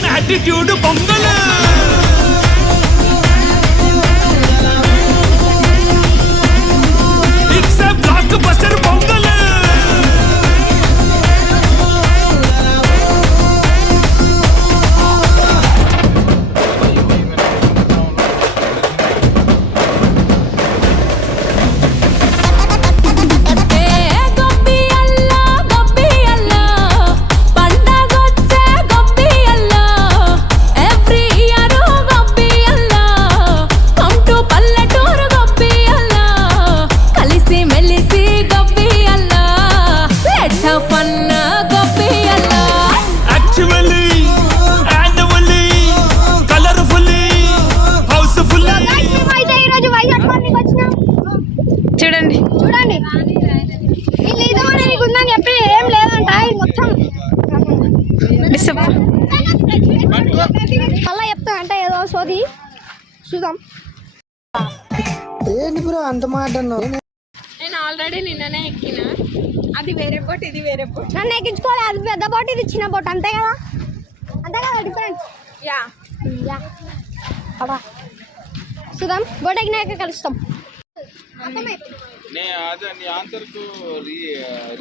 Fun attitude Pongal? It's a blockbuster Pongal. ఏంటి bro అంత మాట నేను ఆల్రెడీ నిన్ననే ఎక్కిన. అది వేరే బోట్ ఇది వేరే బోట్. నన్ను ఎక్కించుకోవాలి అది పెద్ద బోట్ ఇది చిన్న బోట్ అంతే కదా? అంతే కదా డిఫరెన్స్ యా. యా. అబ్బా. చూద్దాం బోట్ ఎక్కినాక కలుస్తాం.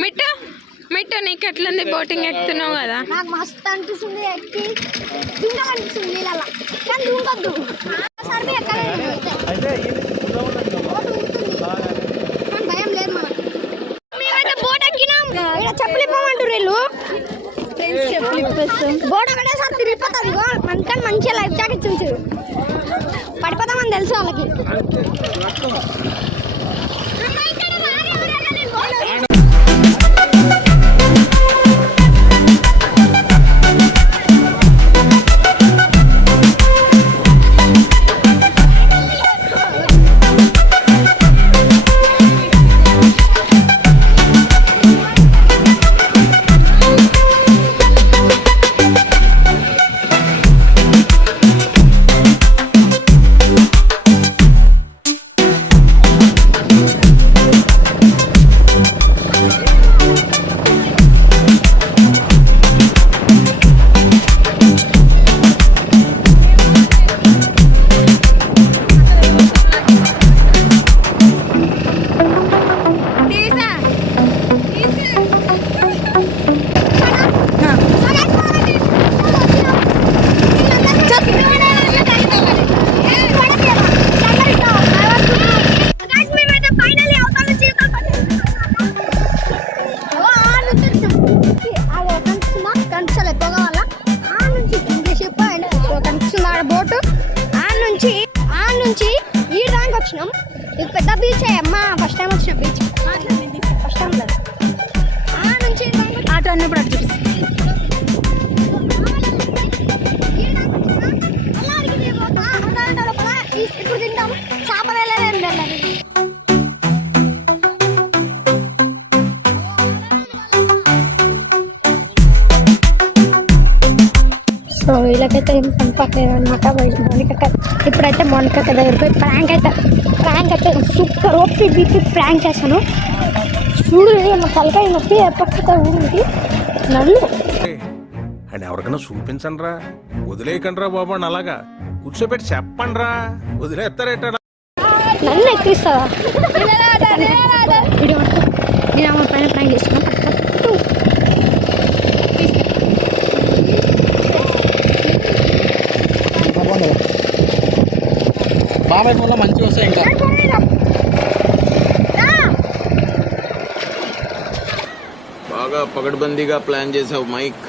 మిట్టు మిట్టు నీకు ఎట్లుంది బోటింగ్ ఎక్కుతున్నావు కదా? నాకు మస్తు అనిపిస్తుంది ఎక్కి. దుంగ అనిపిస్తుంది నీళ్ళ కానీ దుంగొద్దు ఒకసారి ఎక్కలేదు నేను అయితే. బోట్ ఊగుతుంది. కానీ భయం లేదు మనకు మేమైతే బోట్ ఎక్కినాం ఇక్కడ చెప్పులు ఇప్పమంటారు వీళ్ళు చెప్పులు ఇప్పేస్తాం బోట్ ఒకటేసారి తిరిగిపోతుంది మనకని మంచిగా లైఫ్ జాకెట్ చూసారు పడిపోతామని తెలుసు వాళ్ళకి. ఇది పెద్ద బీచ్ అమ్మా వీళ్ళకైతే ఏం కనపడలేదు అనమాట మోనికక్క ఇప్పుడైతే మోనికక్క దగ్గర పోయి ప్రాంక్ అయితే ప్రాంక్ అయితే సూపర్ ఓపి బీపీ ప్రాంక్ చేశాను. చూడు మా తలకాయ నొప్పి ఎప్పటికైతే ఊరికి నన్ను అని ఎవరికైనా చూపించండి రా వదిలేయకండి రా బాబు అని అలాగా. కూర్చోబెట్టి చెప్పండి రా వదిలేస్తారేట నన్ను ఎక్కిస్తావా. నేను ఆమె పైన ప్రాంక్ చేస్తున్నా. బాబాయ్ ఫోన్లో మంచిగా వస్తాయి ఇంకా. బాగా పగడ్బందీగా ప్లాన్ చేసావు మైక్.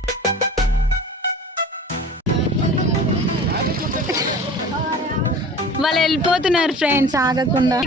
వాళ్ళు వెళ్ళిపోతున్నారు ఫ్రెండ్స్ ఆగకుండా.